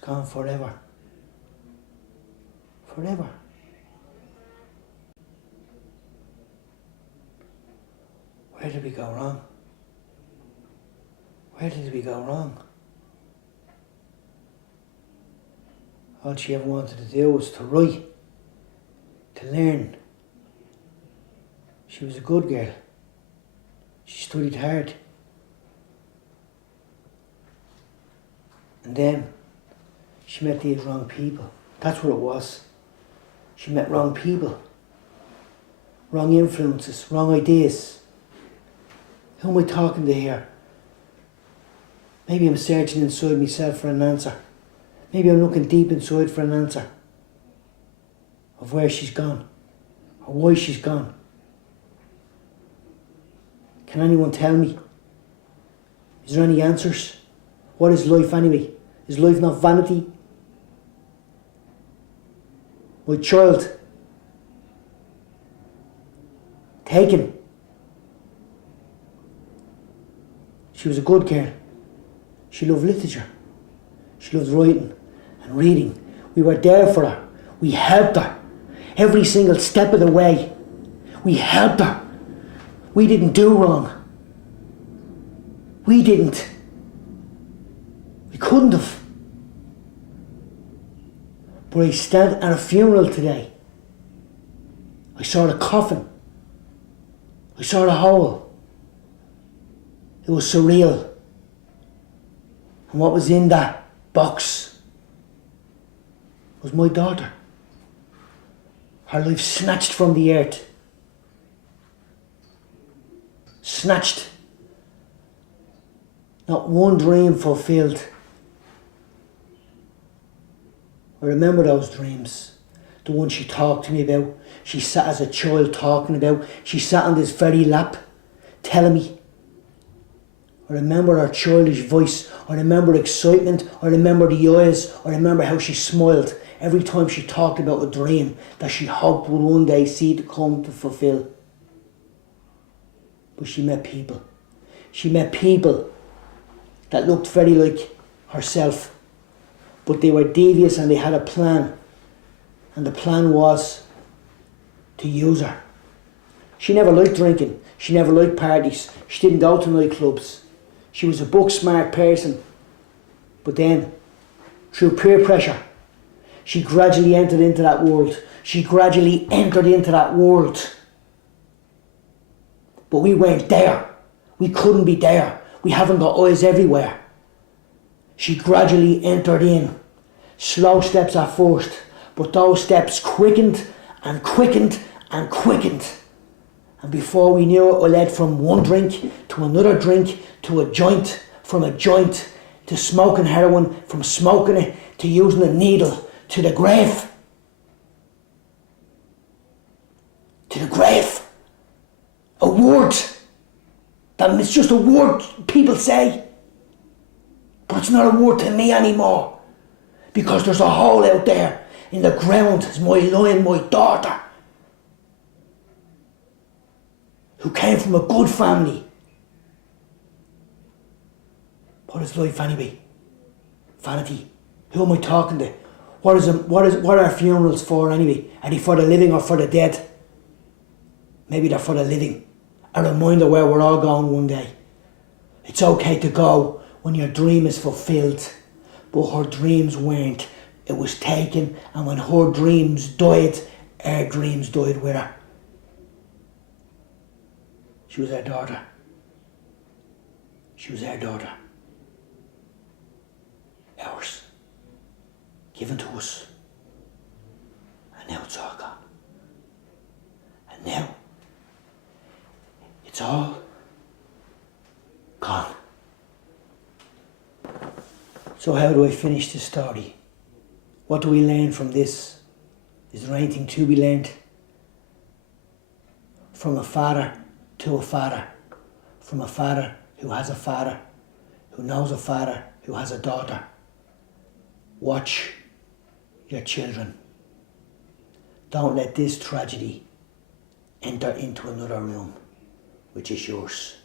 It's gone forever. Forever. Where did we go wrong? Where did we go wrong? All she ever wanted to do was to write, to learn. She was a good girl. She studied hard. And then she met these wrong people. That's what it was. She met wrong people. Wrong influences, wrong ideas. Who am I talking to here? Maybe I'm searching inside myself for an answer. Maybe I'm looking deep inside for an answer of where she's gone or why she's gone. Can anyone tell me? Is there any answers? What is life anyway? Is life not vanity? My child, taken. She was a good girl. She loved literature. She loved writing and reading. We were there for her. We helped her. Every single step of the way. We helped her. We didn't do wrong. We didn't. We couldn't have. But I stand at a funeral today. I saw the coffin. I saw the hole. It was surreal. And what was in that box was my daughter. Her life snatched from the earth. Snatched. Not one dream fulfilled. I remember those dreams. The one she talked to me about. She sat as a child talking about. She sat on this very lap telling me. I remember her childish voice. I remember excitement. I remember the eyes. I remember how she smiled every time she talked about a dream that she hoped would one day see to come to fulfill. But she met people. She met people that looked very like herself. But they were devious and they had a plan. And the plan was to use her. She never liked drinking. She never liked parties. She didn't go to nightclubs. She was a book smart person. But then, through peer pressure, she gradually entered into that world. She gradually entered into that world. But we weren't there. We couldn't be there. We haven't got eyes everywhere. She gradually entered in. Slow steps at first, but those steps quickened and quickened and quickened. And before we knew it, we led from one drink to another drink to a joint, from a joint to smoking heroin, from smoking it to using a needle, to the grave. To the grave. A word. That it's just a word people say. But it's not a word to me anymore. Because there's a hole out there in the ground. Is my lion, my daughter. Who came from a good family. What is life anyway? Vanity. Who am I talking to? What are funerals for anyway? Are they for the living or for the dead? Maybe they're for the living. A reminder where we're all going one day. It's okay to go when your dream is fulfilled. But her dreams weren't. It was taken, and when her dreams died, our dreams died with her. She was our daughter. She was our daughter. Ours. Given to us. And now it's all gone. And now it's all gone. So how do I finish this story? What do we learn from this? Is there anything to be learned? From a father to a father. From a father who has a father, who knows a father, who has a daughter. Watch your children. Don't let this tragedy enter into another room, which is yours.